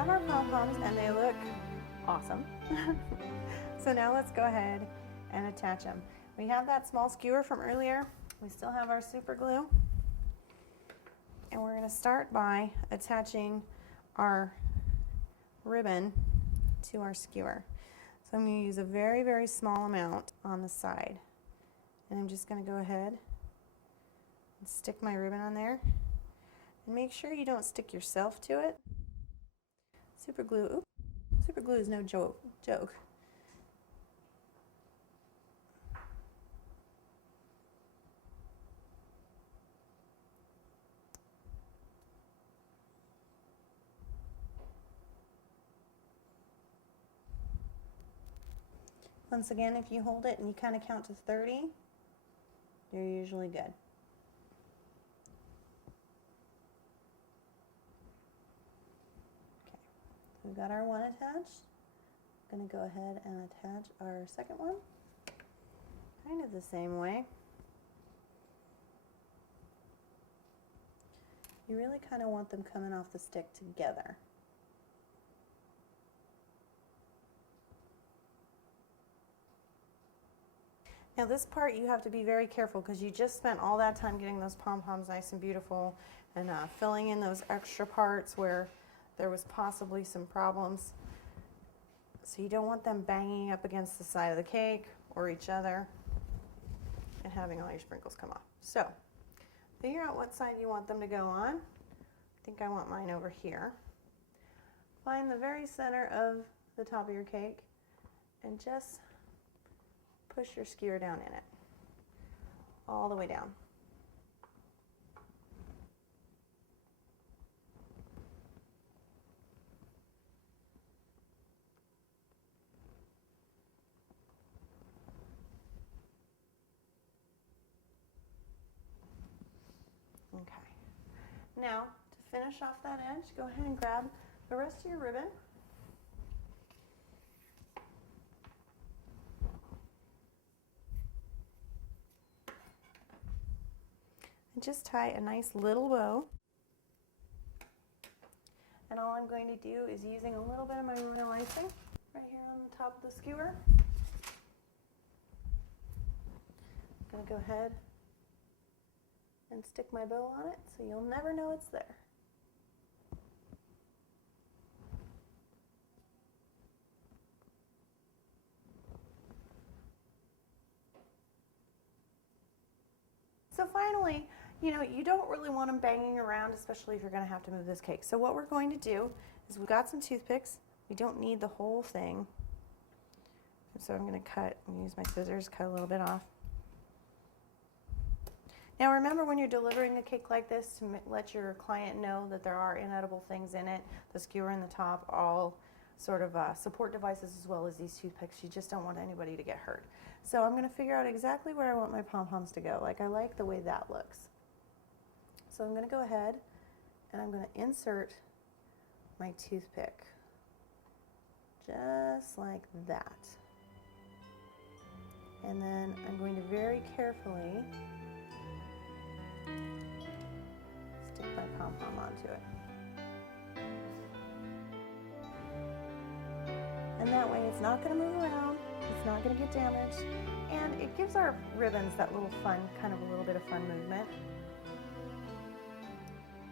have our pom-poms and they look awesome. So now let's go ahead and attach them. We have that small skewer from earlier. We still have our super glue. And we're going to start by attaching our ribbon to our skewer. So I'm going to use a very, very small amount on the side. And I'm just going to go ahead and stick my ribbon on there. And make sure you don't stick yourself to it. Super glue is no joke. Once again, if you hold it and you kind of count to 30, you're usually good. Okay, we've got our one attached. I'm going to go ahead and attach our second one, kind of the same way. You really kind of want them coming off the stick together. Now this part you have to be very careful because you just spent all that time getting those pom-poms nice and beautiful and filling in those extra parts where there was possibly some problems. So you don't want them banging up against the side of the cake or each other and having all your sprinkles come off. So figure out what side you want them to go on. I think I want mine over here. Find the very center of the top of your cake and just push your skewer down in it, all the way down. Okay. Now, to finish off that edge, go ahead and grab the rest of your ribbon. Just tie a nice little bow. And all I'm going to do is using a little bit of my royal icing right here on the top of the skewer. I'm going to go ahead and stick my bow on it so you'll never know it's there. So finally, you know, you don't really want them banging around, especially if you're going to have to move this cake. So what we're going to do is we've got some toothpicks. We don't need the whole thing. So I'm going to use my scissors, cut a little bit off. Now remember, when you're delivering a cake like this, to let your client know that there are inedible things in it, the skewer and the top, all sort of support devices as well as these toothpicks. You just don't want anybody to get hurt. So I'm going to figure out exactly where I want my pom-poms to go. Like, I like the way that looks. So I'm going to go ahead and I'm going to insert my toothpick just like that. And then I'm going to very carefully stick my pom-pom onto it. And that way it's not going to move around, it's not going to get damaged, and it gives our ribbons that little fun, kind of a little bit of fun movement,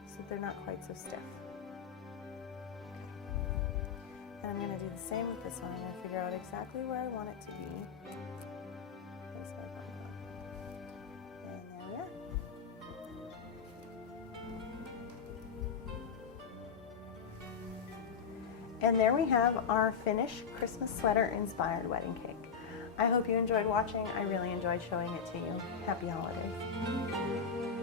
so they're not quite so stiff. And I'm going to do the same with this one. I'm going to figure out exactly where I want it to be. And there we are. And there we have our finished Christmas sweater inspired wedding cake. I hope you enjoyed watching. I really enjoyed showing it to you. Happy holidays.